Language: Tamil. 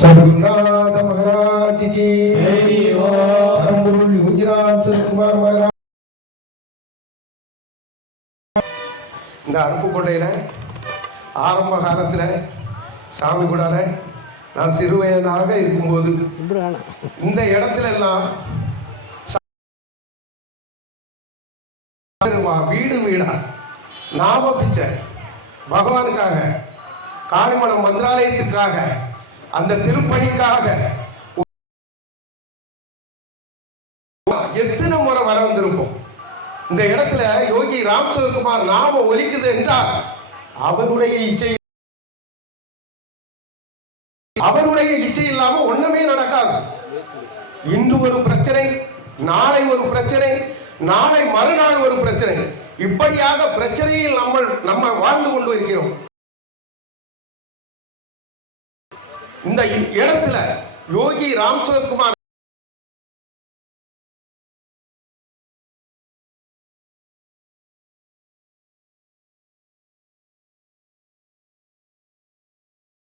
சதுநாத மகாராஜ் கி. யோகிராஜ் சரத்குமார் மகாராஜ் இந்த அருப்புக்கோட்டையில் ஆரம்ப காலத்தில் சாமி கூடால நான் சிறுவயனாக இருக்கும்போது இந்த இடத்துல எல்லாம் வீடு வீடா நாம பிச்சை. பகவானுக்காக காளிமடம் மந்திராலயத்துக்காக அந்த திருப்பணிக்காக எத்தனை முறை வர வந்திருப்போம்? இந்த இடத்துல யோகி ராம் சிவகுமார் நாம ஒலிக்குது என்றால் அவருடைய இச்சை அவருடைய இச்சை இல்லாம ஒண்ணுமே நடக்காது. இன்று ஒரு பிரச்சனை நாளை ஒரு பிரச்சனை நாளை மறுநாள் ஒரு பிரச்சனை. இப்படியாக பிரச்சனையில் நம்ம நம்ம வாழ்ந்து கொண்டு இருக்கிறோம் இந்த இடத்துல யோகி ராம்